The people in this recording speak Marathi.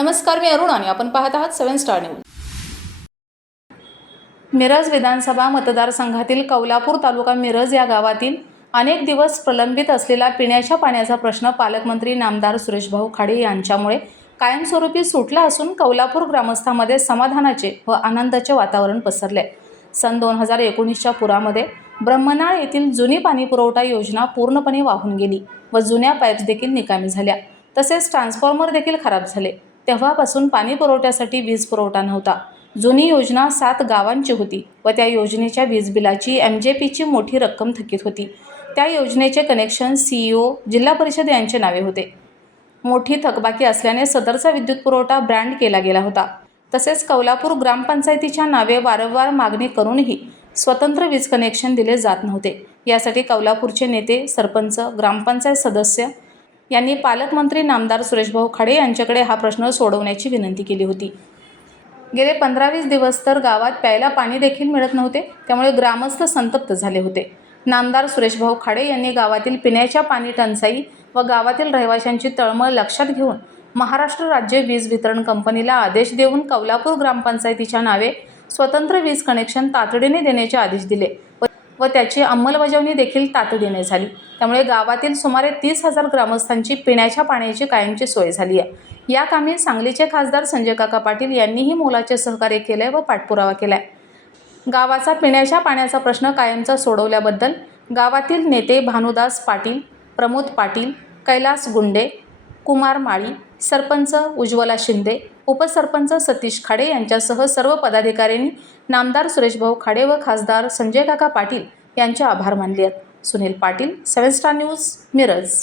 नमस्कार मी अरुण आणि आपण पाहत आहात सेवन स्टार न्यूज. मिरज विधानसभा मतदारसंघातील कौलापूर तालुका मिरज या गावातील अनेक दिवस प्रलंबित असलेला पिण्याच्या पाण्याचा प्रश्न पालकमंत्री नामदार सुरेशभाऊ खाडे यांच्यामुळे कायमस्वरूपी सुटला असून कौलापूर ग्रामस्थामध्ये समाधानाचे व आनंदाचे वातावरण पसरले. सन दोन हजार एकोणीसच्या पुरामध्ये ब्रह्मनाळ येथील जुनी पाणीपुरवठा योजना पूर्णपणे वाहून गेली व जुन्या पाईप्स देखील निकामी झाल्या. तसेच ट्रान्सफॉर्मर देखील खराब झाले. तेव्हापासून पाणी पुरवठ्यासाठी वीज पुरवठा नव्हता. जुनी योजना सात गावांची होती व त्या योजनेच्या वीज बिलाची एम जे पीची मोठी रक्कम थकीत होती. त्या योजनेचे कनेक्शन सी ई ओ जिल्हा परिषद यांचे नावे होते. मोठी थकबाकी असल्याने सदरचा विद्युत पुरवठा ब्रँड केला गेला होता. तसेच कौलापूर ग्रामपंचायतीच्या नावे वारंवार मागणी करूनही स्वतंत्र वीज कनेक्शन दिले जात नव्हते. यासाठी कौलापूरचे नेते सरपंच ग्रामपंचायत सदस्य यांनी पालकमंत्री नामदार सुरेशभाऊ खाडे यांच्याकडे हा प्रश्न सोडवण्याची विनंती केली होती. गेले पंधरा वीस दिवस तर गावात प्यायला पाणी देखील मिळत नव्हते त्यामुळे ग्रामस्थ संतप्त झाले होते. नामदार सुरेशभाऊ खाडे यांनी गावातील पिण्याच्या पाणी टंचाई व गावातील रहिवाशांची तळमळ लक्षात घेऊन महाराष्ट्र राज्य वीज वितरण कंपनीला आदेश देऊन कौलापूर ग्रामपंचायतीच्या नावे स्वतंत्र वीज कनेक्शन तातडीने देण्याचे आदेश दिले. व- त्याची अंमलबजावणी देखील तातडीने झाली. त्यामुळे गावातील सुमारे तीस हजार ग्रामस्थांची पिण्याच्या पाण्याची कायमची सोय झाली आहे. या कामी सांगलीचे खासदार संजय काका पाटील यांनीही मोलाचे सहकार्य केले व पाठपुरावा केलाय गावाचा पिण्याच्या पाण्याचा प्रश्न कायमचा सोडवल्याबद्दल गावातील नेते भानुदास पाटील प्रमोद पाटील कैलास गुंडे कुमार माळी सरपंच उज्ज्वला शिंदे उपसरपंच सतीश खाडे यांच्यासह सर्व पदाधिकाऱ्यांनी नामदार सुरेशभाऊ खाडे व खासदार संजय काका पाटील यांचे आभार मानले आहेत. Sunil Patil seven star news Miraj.